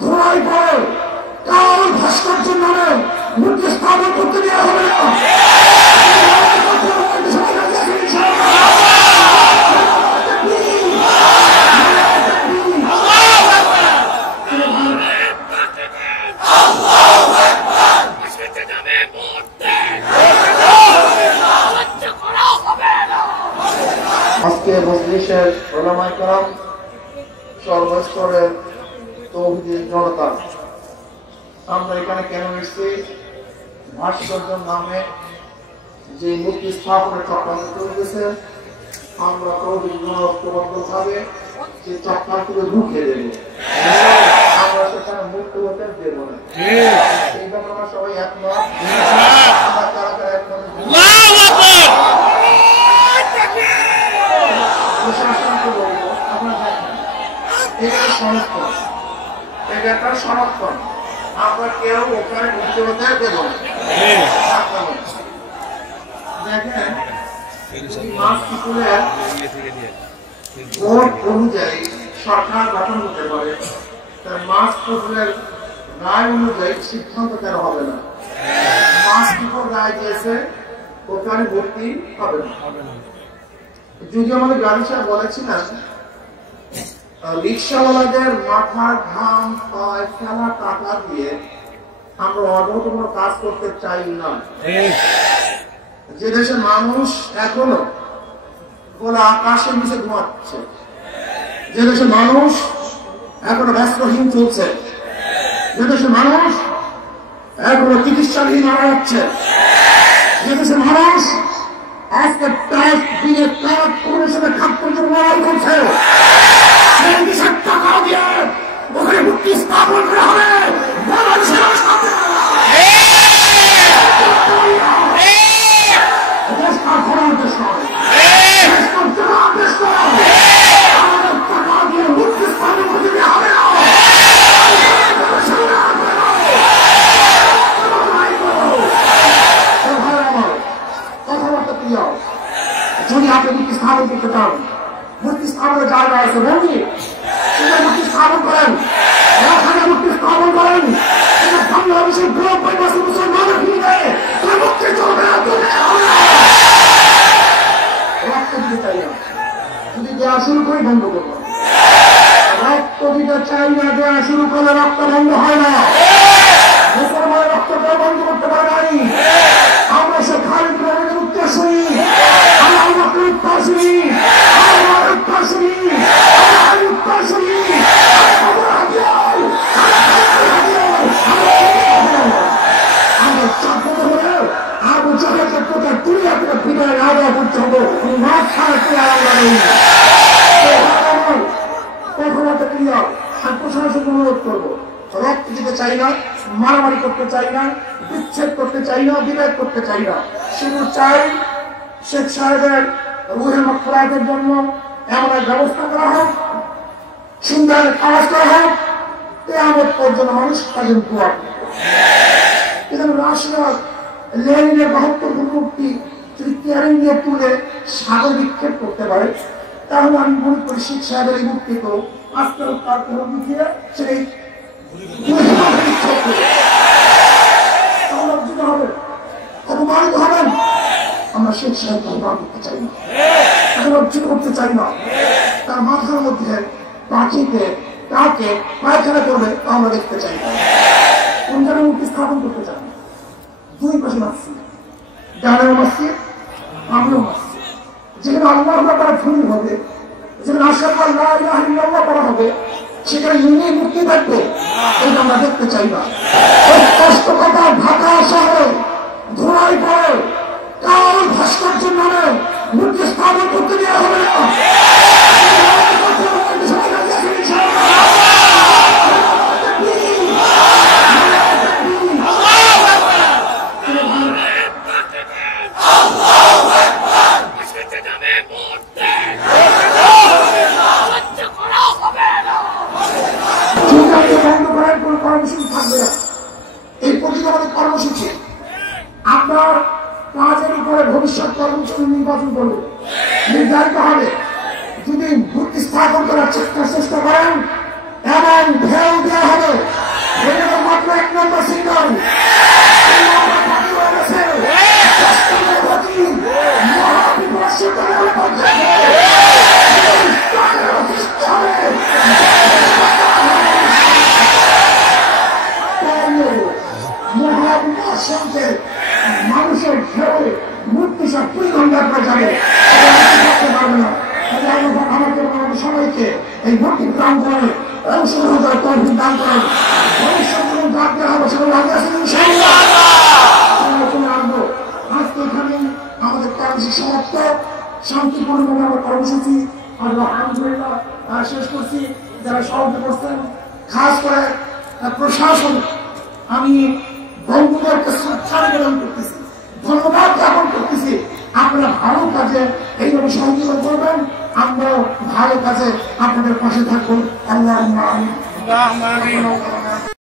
ধোঁয়ায় পড়ে কাল ভাস্কর্যের নামে মূর্তি স্থাপন করতে দেওয়া হবে না। আজকে মজলিসের ওলামায়ে কেরাম, সর্বস্তরের তৌহিদি জনতা, আমরা এখানে কেন এসেছি? ভাস্কর্যের নামে যে মূর্তি স্থাপনের চক্রান্ত চলতেছে, আমরা তৌহিদি ঐক্যবদ্ধভাবে যে চক্রান্তকে রুখে দেব। আমরা সেখানে মুক্ত হতে দেব না। এই ব্যাপারে আমরা সবাই একমত। আমরা কারা কারা একমত? প্রশাসনকে বলবো, আপনারা দেখেন এটা সমর্থন, এটা একটা সমর্থন। আমরা কেউ ওখানে মুক্ত হতে দেব না। দেখেন মাস স্কুলের ভোট অনুযায়ী সরকার গঠন হতে পারে, তার মাস স্কুলের রায় অনুযায়ী সিদ্ধান্ত কেন হবে না? মাস স্কুল রায় দিয়েছে ওখানে ভর্তি হবে না। যদি আমাদের গাড়ি সাহেব বলেছিলেন রিক্সাওয়ালাদের মাথার ঘাম পায় ফেলা টাকা দিয়ে আমরা অযথা কোনো কাজ করতে চাই না। যে দেশের মানুষ এখনো বলে আকাশের নিচে ঘুমাচ্ছে, যে দেশের মানুষ এখনো ব্যস্তহীন চলছে, যে দেশের মানুষ এখনো চিকিৎসাধীন মারা যাচ্ছে, যে দেশের মানুষ আজকে ট্যাক্স দিয়ে ট্যাক্স কমিশনে খাদ্য লড়াই করছে, সেই দেশের টাকা দিয়ে ওখানে মুক্তি স্থাপন করা হবে। যদি আপনি মুক্তি স্থাপন করতে চান, মুক্তি স্থাপনের জায়গা আছে বলি, সেটা মুক্তি স্থাপন করেন, এখানে মুক্তি স্থাপন করেন। বাংলাদেশের 90% মুসলমানের ভিড়ে মুক্তি চলবে না। রক্ত দিতে চাই না, যদি দেওয়া শুরু করে বন্ধ করবো। রক্ত দিতে চাই না, দেওয়া শুরু করলে রক্ত বন্ধ হয় না। মুসলমানের রক্ত কেউ বন্ধ করতে পারে নাই। আমরা সে খালিদ রহমানের উত্তরসূরি, আল্লাহ বকরের উত্তরসূরি, আল্লাহ উত্তরসূরি, আল্লাহ উত্তরসূরি, আমরা চাপতে হলে আবু জাহেলকে কোথায় তুলে আপনার পিতায় আওয়া করতে হবে। মাছ ছাড়া তুলে আল্লাহ নেই। কথা ক্লিয়ার। আর প্রশাসনকে অনুরোধ করবো, রক্ত দিতে চাই না, মারামারি করতে চাই না, বিচ্ছেদ করতে চাই না, বিভেদ করতে চাই না। শুধু চাই শেখ সাহেবের রুহের মাগফিরাতের জন্য এমন এক ব্যবস্থা করা হোক, সুন্দর কাজ করা হোক, কিয়ামত পর্যন্ত মানুষ তাদের দোয়া করবে। এখানে রাশিয়ার লেনিনের 72 মূর্তি যদি কেয়ারিং নিয়ে তুলে সাগর বিক্ষেপ করতে পারে, তাহলে আমি মনে করি শেখ সাহেবের এই মূর্তি তো আস্তে তার কোনো দিয়ে সেই লজ্জিত হবে, অপমানিত হবেন। আমরা শেখ সাহেবকে অপমান করতে চাই না, লজ্জিত করতে চাই না। তার মাথার মধ্যে পাখিতে কাকে পায়খানা করবে তা আমরা দেখতে চাই না। কোন জায়গায় মূর্তি স্থাপন করতে চাই না। দুই পাশে মসজিদ, ডানেও মসজিদ, বামেও মসজিদ। যেখানে আল্লাহ তারা ধনী হবে, যেখানে আশহাদু আল্লা ইলাহা ইল্লাল্লাহ করা হবে, সেখানে ইনি মুক্তি থাকবে, এটা আমরা দেখতে চাই না। কষ্ট কথা ঢাকা শহরে ধোঁয়ায় পড়ে কাল ভাস্কর্যের নামে মুক্তি স্থাপন করতে দেওয়া হবে না। কর্মসূচি থাকবে না, এই প্রতিবাদের কর্মসূচি আপনার কাজের উপরে ভবিষ্যৎ কর্মসূচি নির্বাচন করবে, নির্ধারিত হবে। যদি মূর্তি স্থাপন করার চেষ্টা করেন এবং ঢেউ দেওয়া হবে। চাই। মানুষের ঢেউয়ে মুক্তি সব 2 ঘন্টা করে যাবে, পারবে না। আমাকে সবাইকে এই ভোটিং দান করে অংশগ্রহণ করে তহবিল দান করেন। ভবিষ্যতে ডাকতে হবে সেগুলো আগে আসেন আসবো। আজকে এখানে আমাদের কর্মসূচি সমাপ্ত, শান্তিপূর্ণ আমার কর্মসূচি আমরা আলহামদুলিল্লাহ শেষ করছি। যারা সহযোগী করছেন, খাস করে প্রশাসন, আমি বন্ধুদেরকে শ্রদ্ধা নিবেদন করতেছি, ধন্যবাদ জ্ঞাপন করতেছি। আপনারা ভালো কাজে এইভাবে সহযোগিতা করবেন, আমরা ভালো কাজে আপনাদের পাশে থাকবো। আল্লাহ